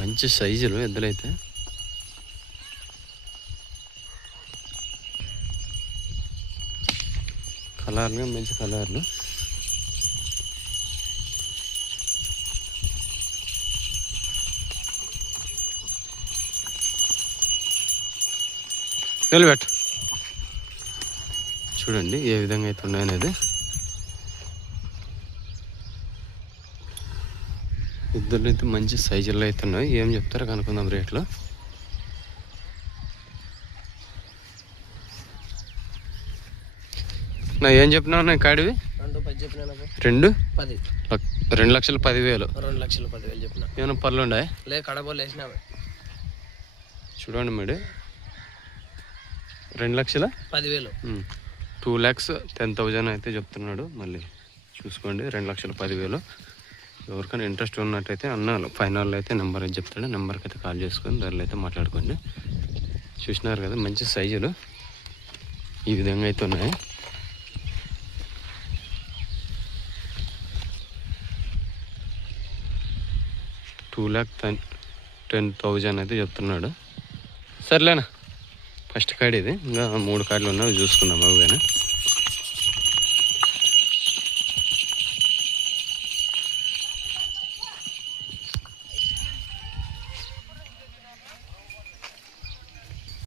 మంచి సైజులు ఎద్దులైతే కలర్లు మంచి కలర్లు. నిలబెట్టు. చూడండి ఏ విధంగా అయితే ఉన్నాయనేది. ఇద్దరు అయితే మంచి సైజుల్లో అయితే ఉన్నాయి. ఏం చెప్తారో కనుక్కుందాం రేట్లు. నా ఏం చెప్పినావు నా కాడివి? రెండు రెండు? లక్షల పదివేలు. రెండు లక్షలు పదివేలు చెప్పిన. ఏమైనా పర్లు ఉన్నాయి లే కడబోలు వేసినా చూడండి మేడం. రెండు లక్షల? పదివేలు. టూ ల్యాక్స్ టెన్ థౌజండ్ అయితే చెప్తున్నాడు. మళ్ళీ చూసుకోండి. రెండు లక్షల పదివేలు. ఎవరికైనా ఇంట్రెస్ట్ ఉన్నట్టయితే అన్న ఫైనల్ అయితే నెంబర్ అని చెప్తాడు. నెంబర్కి అయితే కాల్ చేసుకొని ధరలు అయితే మాట్లాడుకోండి. చూసినారు కదా మంచి సైజులు ఈ విధంగా అయితే ఉన్నాయి. Two lakh ten ten thousand అయితే చెప్తున్నాడు. సర్లేనా. ఫస్ట్ కార్డ్ ఇది. ఇంకా మూడు కార్డులు ఉన్నాయి చూసుకుందాం అవి కానీ